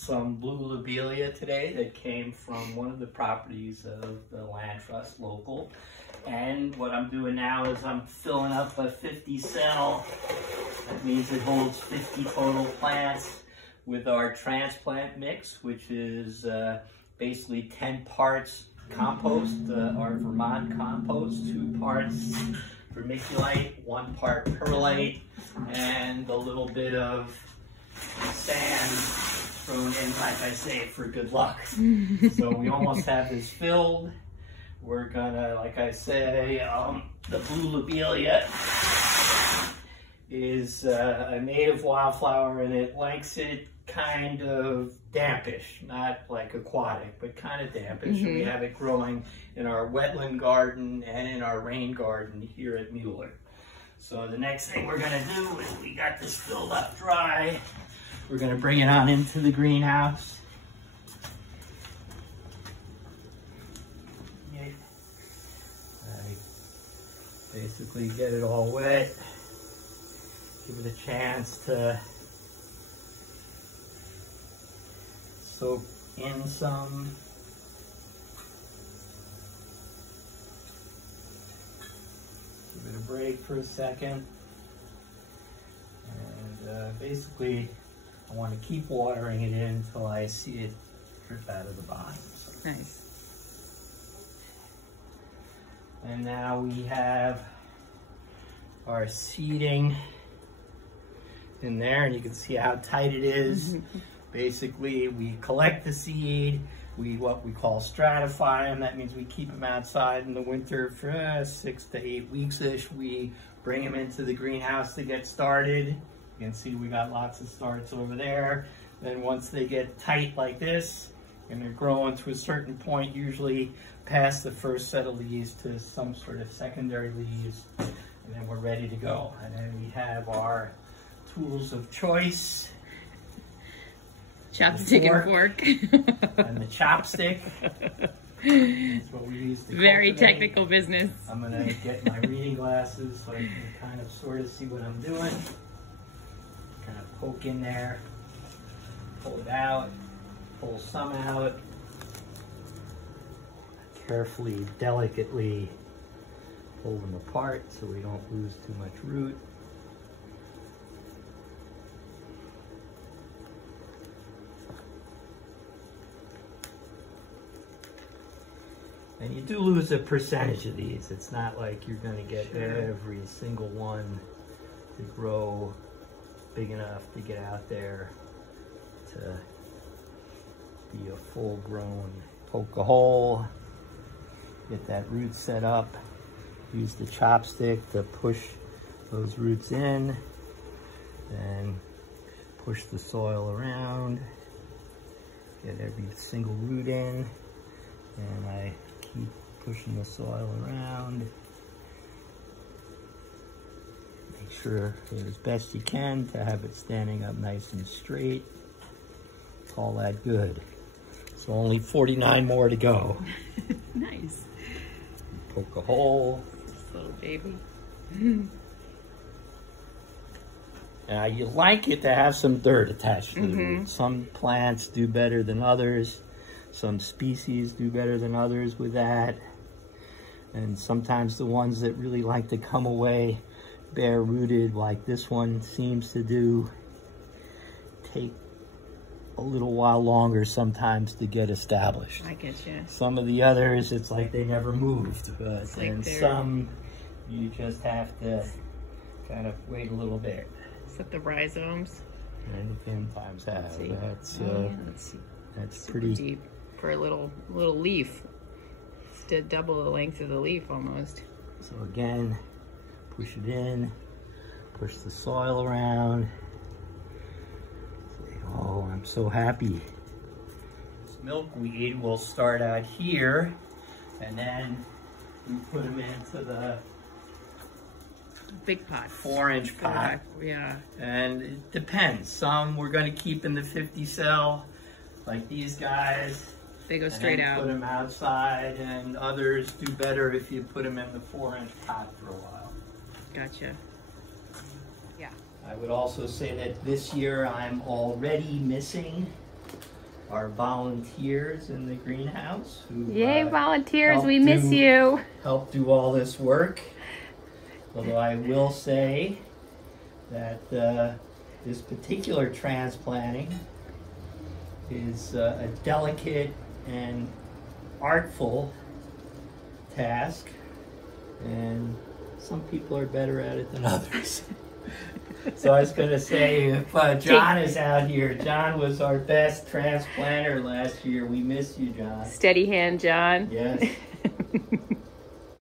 some blue lobelia today that came from one of the properties of the land trust local. And what I'm doing now is I'm filling up a 50 cell. That means it holds 50 total plants with our transplant mix, which is basically 10 parts compost, our Vermont compost, 2 parts vermiculite, 1 part perlite, and a little bit of sand thrown in, like I say, for good luck. So we almost have this filled. We're gonna, like I say, the blue lobelia is a native wildflower, and it likes it kind of dampish, not like aquatic, but kind of dampish. And we have it growing in our wetland garden and in our rain garden here at Mueller. So the next thing we're gonna do is, we got this filled up dry. We're gonna bring it on into the greenhouse. Basically get it all wet, give it a chance to soak in some. Give it a break for a second. And basically I want to keep watering it in until I see it drip out of the bottom. So. Nice. And now we have our seeding in there, and you can see how tight it is. Basically, we collect the seed, what we call stratify them. That means we keep them outside in the winter for 6 to 8 weeks-ish. We bring them into the greenhouse to get started. You can see we got lots of starts over there. Then once they get tight like this, and they're growing to a certain point, usually past the first set of leaves to some sort of secondary leaves, and then we're ready to go. And then we have our tools of choice. Chopstick and fork. And the chopstick. That's what we use to Very cultivate. technical business. I'm gonna get my reading glasses so I can kind of sort of see what I'm doing. Kind of poke in there, pull it out, pull some out. Carefully, delicately pull them apart so we don't lose too much root. And you do lose a percentage of these. It's not like you're going to get every single one to grow big enough to get out there to be a full-grown. Poke a hole, get that root set up, use the chopstick to push those roots in, and push the soil around, get every single root in, and I keep pushing the soil around. Make sure as best you can to have it standing up nice and straight. Call that good. So only 49 more to go. Nice. Poke a hole. This little baby. Now you like it to have some dirt attached to the root. Some plants do better than others. Some species do better than others with that. And sometimes the ones that really like to come away bare rooted, like this one seems to do, take a little while longer sometimes to get established. I get you. Some of the others, it's like they never moved. But like and some, you just have to kind of wait a little bit. Is that the rhizomes? And sometimes have. Let's see. That's Super pretty deep for a little leaf. It's to double the length of the leaf almost. So again, push it in, push the soil around. Oh, I'm so happy. This milkweed will start out here, and then we put them into the big pot. 4-inch pot. Yeah. And it depends. Some we're going to keep in the 50 cell, like these guys. They go straight out. Put them outside, and others do better if you put them in the 4-inch pot for a while. Gotcha. Yeah. I would also say that this year I'm already missing our volunteers in the greenhouse who Yay, volunteers, we help miss do- you. help do all this work. Although I will say that this particular transplanting is a delicate and artful task, and some people are better at it than others. So I was going to say, if John is out here, John was our best transplanter last year. We miss you, John. Steady hand, John. Yes.